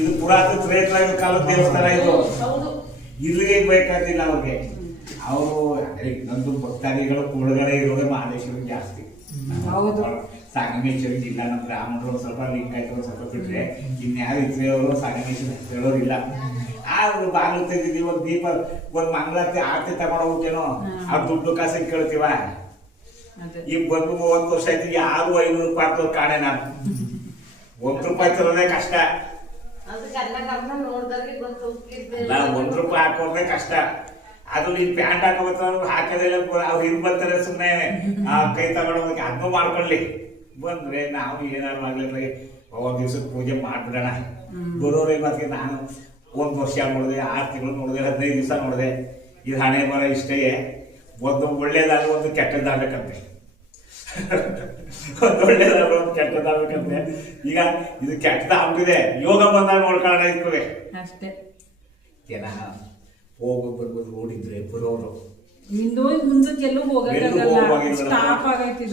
ಇದು ಪುರಾತನ ತ್ರೇತಾಯುಗ ಕಾಲದ ದೇವಸ್ಥಾನ ಇದು. ಇಲ್ಲಿಗೆ ಬೇಕಾದಿಲ್ಲ ಅವ್ರಿಗೆ. ಅವರು ಇನ್ನೊಂದು ಭಕ್ತಾದಿಗಳು ಕೂಡಗಡೆ ಇರೋದೇ ಮಹದೇಶ್ವರಿಗೆ ಜಾಸ್ತಿ. ಸಂಗಮೇಶ್ವರಿಗೆ ಇಲ್ಲ. ನಮ್ಮ ಬ್ರಾಹ್ಮಣರು ಸ್ವಲ್ಪ ಲಿಂಗಾಯತರು ಸ್ವಲ್ಪ ಬಿಟ್ರೆ ಇನ್ಯಾರು ಇದ್ರೆಯವರು ಸಂಗಮೇಶ್ವರ ಹೇಳೋರಿಲ್ಲ. ಆ ಬಾಗಿಲು ತೆಗೆದಿದ್ದೀವಿ, ಒಂದು ದೀಪ ಒಂದು ಮಂಗಳಾರತಿ ಆರತಿ ತಗೊಂಡು ಹೋಗ್ತೇನೋ ಅವ್ರು ದುಡ್ಡು ಕಾಸಿಗೆ ಕೇಳ್ತೀವ. ಈಗ ಬಂದು 30 ವರ್ಷ ಆಯ್ತು, ಯಾರು 500 ರೂಪಾಯಿ ಕಾಣೆ. ನಾನು ₹1 ತರೋದೇ ಕಷ್ಟ. ₹1 ಹಾಕೋದೇ ಕಷ್ಟ. ಅದು ನೀನ್ ಪ್ಯಾಂಟ್ ಹಾಕೋಬತ್ತ ಹಾಕೋದಿಲ್ಲ, ಅವ್ರು ಹಿಂದ್ ಬರ್ತಾರೆ ಸುಮ್ಮನೆ ಕೈ ತಗೊಂಡೋದಕ್ಕೆ. ಅದನ್ನು ಮಾಡ್ಕೊಳ್ಳಿ. ಬಂದ್ರೆ ನಾವು ಏನಾದ್ರು ಆಗ್ಲಿ ಒಂದ್ ದಿವ್ಸಕ್ಕೆ ಪೂಜೆ ಮಾಡ್ಬಿಡೋಣ. ಬರೋರೇ ಮತ್ತೆ ನಾನು 1 ವರ್ಷ ನೋಡಿದೆ, 6 ತಿಂಗಳು ನೋಡಿದೆ, 15 ದಿವಸ ನೋಡಿದೆ. ಇದು ಹಣೆ ಬರ ಇಷ್ಟೇ. ಒಂದು ಒಳ್ಳೇದಾಗ ಒಂದು ಕೆಟ್ಟದ್ದಾಗಬೇಕಂತೆ. ಒಂದು ಒಳ್ಳೇದಾಗ ಒಂದು ಕೆಟ್ಟದ್ದಾಗಬೇಕಂತೆ. ಈಗ ಇದು ಕೆಟ್ಟದಾಗ್ಬಿಟ್ಟಿದೆ. ಯೋಗ ಬಂದಾಗ ನೋಡ್ಕೊಳ್ಳೋಣ ಇರ್ತದೆ ಅಷ್ಟೇ. ಜನ ಹೋಗಿ ಬರ್ಬೋದು, ರೋಡ್ ಇದ್ರೆ ಬರೋರು ಮುಂದಕ್ಕೆಲ್ಲೂ ಹೋಗಕ್ಕಾಗಲ್ಲ. ಸ್ಟಾಪ್ ಆಗೈತಿ.